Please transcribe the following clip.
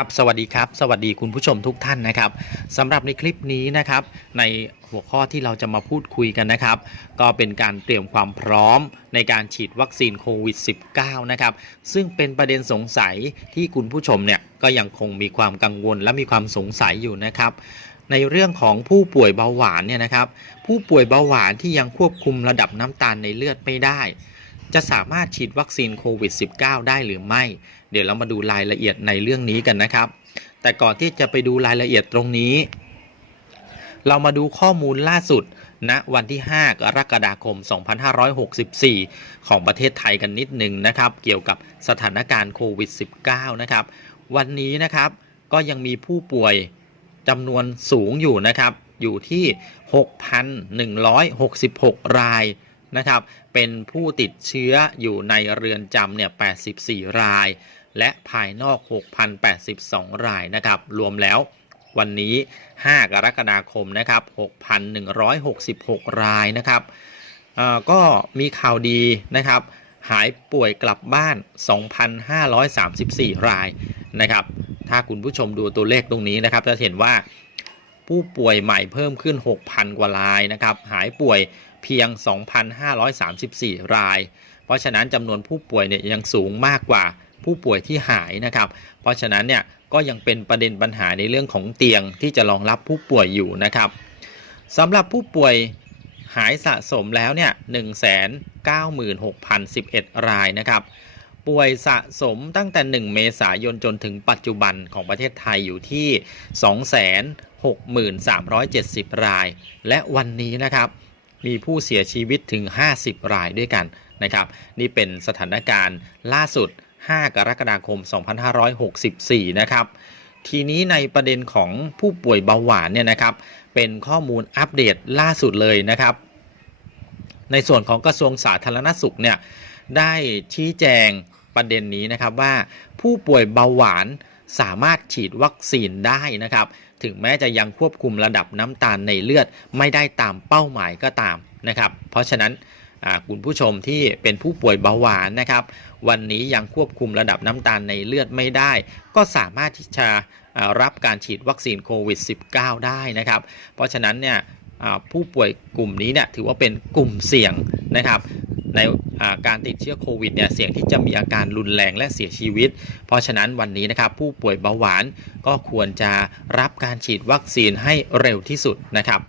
ครับสวัสดีครับ สวัสดีคุณผู้ชมทุกท่านนะครับสำหรับในคลิปนี้นะครับ ในหัวข้อที่เราจะมาพูดคุยกันนะครับ ก็เป็นการเตรียมความพร้อมในการฉีดวัคซีนโควิด -19 นะครับ ซึ่งเป็นประเด็นสงสัยที่คุณผู้ชมเนี่ยก็ยังคงมีความกังวลและมีความสงสัยอยู่นะครับในเรื่องของผู้ป่วยเบาหวานเนี่ยนะครับ ผู้ป่วยเบาหวานที่ยังควบคุมระดับน้ำตาลในเลือดไม่ได้ จะสามารถฉีดวัคซีนโควิด -19 ได้หรือไม่ เดี๋ยวเรามาดูรายละเอียดในเรื่องนี้กันนะครับ แต่ก่อนที่จะไปดูรายละเอียดตรงนี้ เรามาดูข้อมูลล่าสุดณนะวันที่ 5 กรกฎาคม 2564 ของประเทศไทยกันนิดหนึ่งนะครับ เกี่ยวกับสถานการณ์โควิด -19 นะครับ วันนี้นะครับก็ยังมีผู้ป่วยจำนวนสูงอยู่นะครับ อยู่ที่ 6,166 ราย นะครับ เป็นผู้ติดเชื้ออยู่ในเรือนจำเนี่ย84 ราย และภายนอก 6,082 รายนะครับ รวมแล้ววันนี้ 5 กรกฎาคมนะครับ 6,166 รายนะครับอ่าก็มีข่าวดีนะครับ หายป่วยกลับบ้าน 2,534 รายนะครับ ถ้าคุณผู้ชมดูตัวเลขตรงนี้นะครับ จะเห็นว่าผู้ป่วยใหม่เพิ่มขึ้น 6,000 กว่ารายนะครับ หายป่วย เพียง 2,534 ราย เพราะฉะนั้นจำนวนผู้ป่วยเนี่ยยังสูงมากกว่าผู้ป่วยที่หายนะครับ เพราะฉะนั้นเนี่ยก็ยังเป็นประเด็นปัญหาในเรื่องของเตียงที่จะรองรับผู้ป่วยอยู่นะครับสำหรับผู้ป่วยหายสะสมแล้วเนี่ย196,011 รายนะครับ ป่วยสะสมตั้งแต่ 1 เมษายนจนถึงปัจจุบันของประเทศไทยอยู่ที่ 263,70 ราย และวันนี้นะครับ มีผู้เสียชีวิตถึง 50 รายด้วยกันนะครับ นี่เป็นสถานการณ์ล่าสุด 5 กรกฎาคม 2564 นะครับ ทีนี้ในประเด็นของผู้ป่วยเบาหวานเนี่ยนะครับ เป็นข้อมูลอัปเดตล่าสุดเลยนะครับ ในส่วนของกระทรวงสาธารณสุขเนี่ยได้ชี้แจงประเด็นนี้นะครับว่าผู้ป่วยเบาหวาน สามารถฉีดวัคซีนได้นะครับ ถึงแม้จะยังควบคุมระดับน้ำตาลในเลือดไม่ได้ตามเป้าหมายก็ตามนะครับ เพราะฉะนั้นคุณผู้ชมที่เป็นผู้ป่วยเบาหวานนะครับ วันนี้ยังควบคุมระดับน้ำตาลในเลือดไม่ได้ ก็สามารถที่จะรับการฉีดวัคซีนโควิด -19 ได้นะครับ เพราะฉะนั้นเนี่ยผู้ป่วยกลุ่มนี้เนี่ยถือว่าเป็นกลุ่มเสี่ยงนะครับ ในาการติดเชื้อโควิดเนี่ยเสี่ยงที่จะมีอาการรุนแรงและเสียชีวิต เพราะฉะนั้นวันนี้นะครับผู้ป่วยเบาหวานก็ควรจะรับการฉีดวัคซีนให้เร็วที่สุดนะครับ